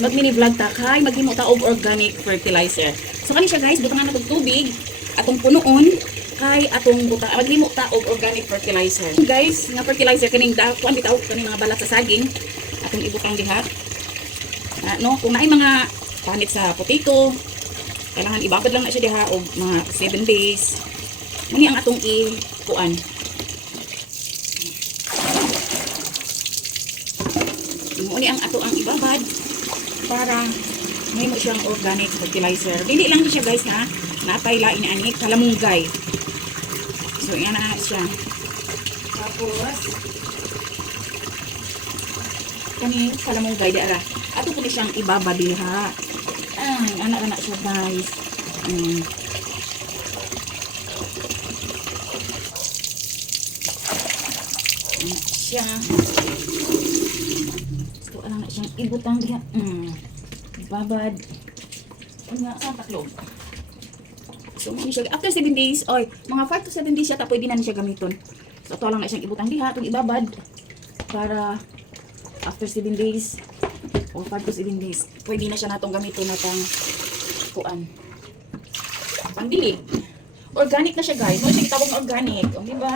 guys, mag mini vlog ta kay maghimo ta og organic fertilizer. So kani siya guys, butangan na og tubig atong punuon kay atong buta maghimo ta og organic fertilizer. Guys, nga fertilizer kining kuan bitaw kaning mga balat sa saging atong ibutang diha. No, kung naay mga panit sa potato, kailangan ibabad lang na siya diha og mga 7 days. Muni ang atong kuan. Muni ang ato ang ibabad para may mo siyang organic fertilizer. Dili lang siya guys ha, natay lain ani kalamunggay. So yan na siya. Tapos kani kalamunggay di ara. Ato po siyang ibabad diha. Ay, anak-anak siya guys. Siya. So, alam na siyang ibutang diha. Babad. Nga, saan taklog? So, muna siya. After 7 days, oy, mga 5 to 7 days siya, pwede na siya gamiton. So, ito lang na siyang ibutang diha, itong ibabad. Para, after 7 days, or 5 to 7 days, pwede na siya natong gamiton na pang kuan. Pambili. Organic na siya guys. Ano siya itawag na organic. O, diba?